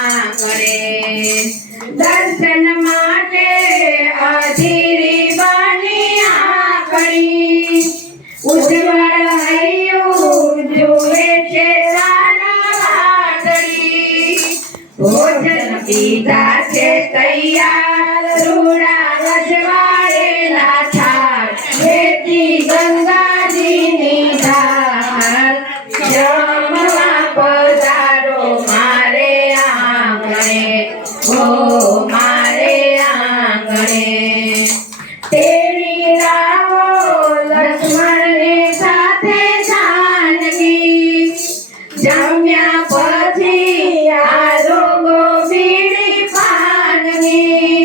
આંગણે દર્શન માટે અધીરી બની આંગણી ઉજ્જવળ હૈયું જુએ છે વાદળી ભોજન પીધા છે તૈયાર રૂડા રજવાડેલા થાળ વેતી ગંગાજીની ધાર જમવા પધારો મારે આંગણે ઓ મારે આંગણે તેડી લાવો લક્ષ્મણની સાથે જાનકી જમ્યા પછી આરોગો બીડી પાનની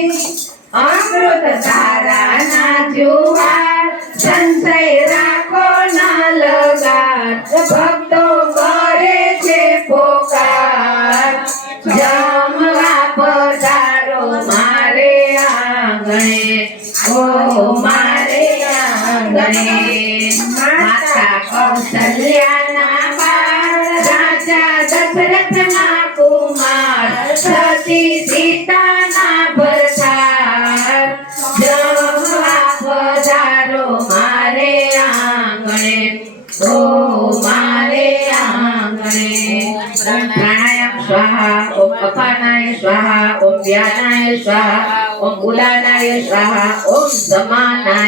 અમૃત તારાના જુવાર સંશય રાખો ના લગાર ભક્તો કરે છે પોકાર જમવા પધારો મારે આંગણે ઓ મારે આંગણે માતા કૌશલ્યાના બાળ રાજા દશરથના કુમાર સતી સીતાના ભરતાર જમવા પધારો મારે આંગણે ઓ મારે આંગણે પ્રાણાયામ સ્વાહા ઓમ અપાનાય સ્વાહા ઓમ વ્યાનાય સ્વાહા ઓમ ઉલાનાય સ્વાહા ઓમ સમાનાય